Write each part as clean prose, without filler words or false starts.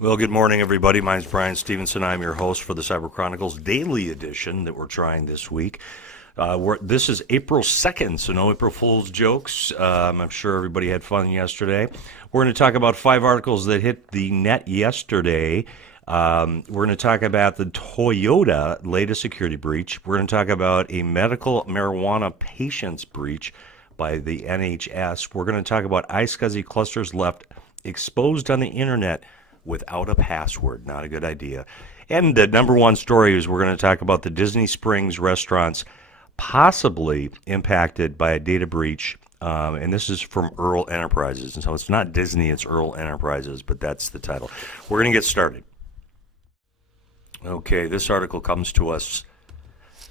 Well, good morning, everybody. My name's Brian Stevenson. I'm your host for the Cyber Chronicles Daily Edition that we're trying this week. This is April 2nd, so no April Fool's jokes. I'm sure everybody had fun yesterday. We're going to talk about 5 articles that hit the net yesterday. We're going to talk about the Toyota latest security breach. We're going to talk about a medical marijuana patients breach by the NHS. We're going to talk about iSCSI clusters left exposed on the internet without a password. Not a good idea. And the number one story is we're going to talk about the Disney Springs restaurants possibly impacted by a data breach. And this is from Earl Enterprises. And so it's not Disney, it's Earl Enterprises, but that's the title. We're going to get started. Okay, this article comes to us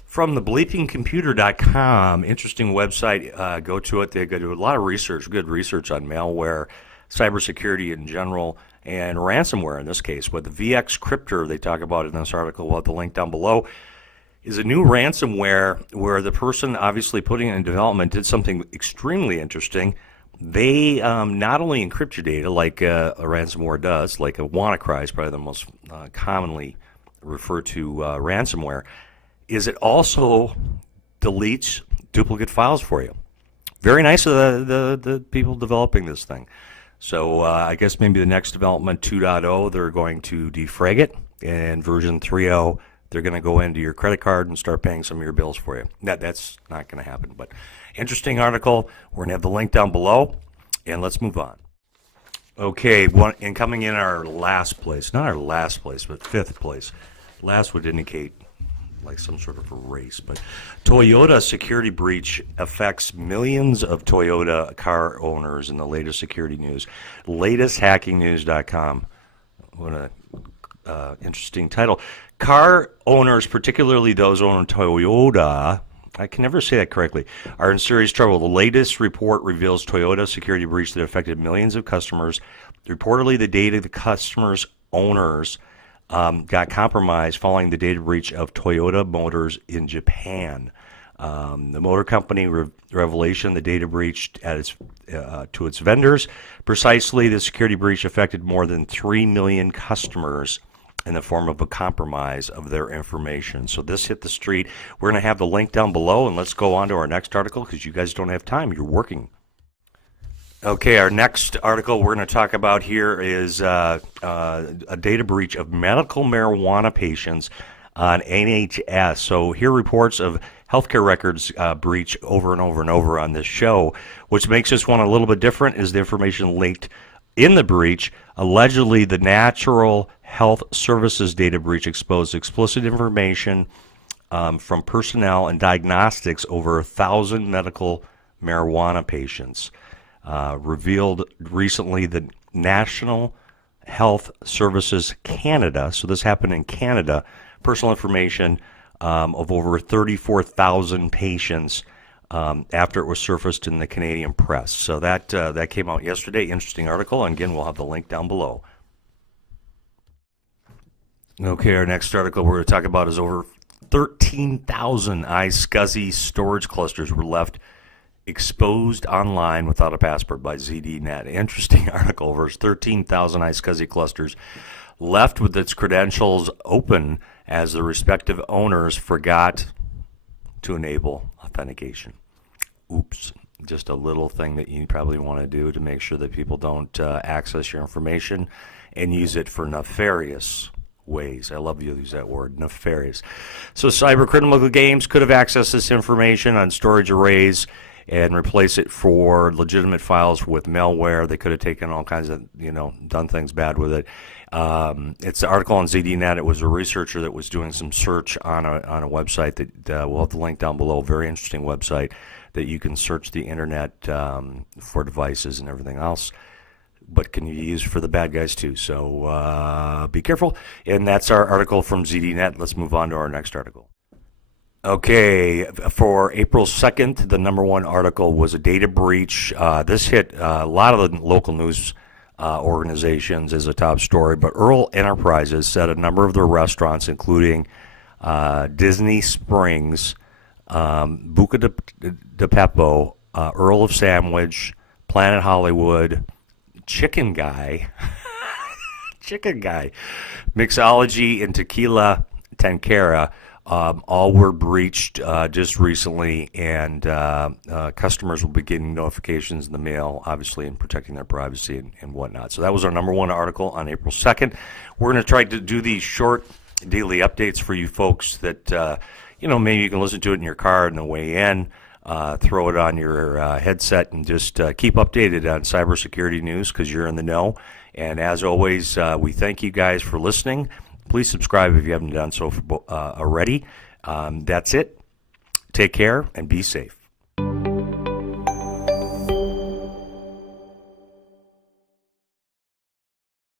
from the bleepingcomputer.com. Interesting website. Go to it. They do a lot of research, good research on malware, cybersecurity in general, and ransomware in this case. With the vxCrypter, they talk about it in this article. We'll have the link down below. Is a new ransomware where the person obviously putting it in development did something extremely interesting. They not only encrypt your data like a ransomware does, like a WannaCry is probably the most commonly referred to ransomware, is it also deletes duplicate files for you. Very nice of the people developing this thing. So I guess maybe the next development 2.0, they're going to defrag it, and version 3.0, they're going to go into your credit card and start paying some of your bills for you. That's not going to happen, but interesting article. We're going to have the link down below, and let's move on. Okay, and coming in our last place, not our last place, but 5th place. Last would indicate like some sort of a race, but Toyota security breach affects millions of Toyota car owners in the latest security news. LatestHackingNews.com. What a interesting title. Car owners, particularly those owning Toyota, I can never say that correctly, are in serious trouble. The latest report reveals Toyota security breach that affected millions of customers. Reportedly, the data the customers' owners got compromised following the data breach of Toyota Motors in Japan. The motor company revelation the data breach to its vendors. Precisely, the security breach affected more than 3 million customers in the form of a compromise of their information. So this hit the street. We're going to have the link down below, and let's go on to our next article because you guys don't have time. You're working. Okay, our next article we're going to talk about here is a data breach of medical marijuana patients on NHS. So here reports of healthcare records breach over and over and over on this show. Which makes this one a little bit different is the information linked in the breach. Allegedly, the Natural Health Services data breach exposed explicit information from personnel and diagnostics over 1,000 medical marijuana patients. Revealed recently that National Health Services Canada, so this happened in Canada, personal information of over 34,000 patients after it was surfaced in the Canadian press. So that came out yesterday. Interesting article. And again, we'll have the link down below. Okay, our next article we're going to talk about is over 13,000 iSCSI storage clusters were left exposed online without a password by ZDNet. Interesting article. Over 13,000 iSCSI clusters left with its credentials open as the respective owners forgot to enable authentication. Oops. Just a little thing that you probably want to do to make sure that people don't access your information and use it for nefarious ways. I love you use that word, nefarious. So cyber criminal games could have accessed this information on storage arrays and replace it for legitimate files with malware. They could have taken all kinds of, done things bad with it. It's an article on ZDNet. It was a researcher that was doing some search on a website that we'll have the link down below. Very interesting website that you can search the internet for devices and everything else, but can you use for the bad guys too? So be careful. And that's our article from ZDNet. Let's move on to our next article. Okay, for April 2nd, the number one article was a data breach. This hit a lot of the local news organizations as a top story, but Earl Enterprises said a number of their restaurants, including Disney Springs, Buca de Beppo, Earl of Sandwich, Planet Hollywood, Chicken Guy, chicken guy. Mixology and Tequila Tenkara all were breached just recently, and customers will be getting notifications in the mail, obviously, and protecting their privacy and whatnot. So that was our number one article on April 2nd. We're going to try to do these short daily updates for you folks that, maybe you can listen to it in your car on the way in, throw it on your headset, and just keep updated on cybersecurity news because you're in the know. And as always, we thank you guys for listening. Please subscribe if you haven't done so already. That's it. Take care and be safe.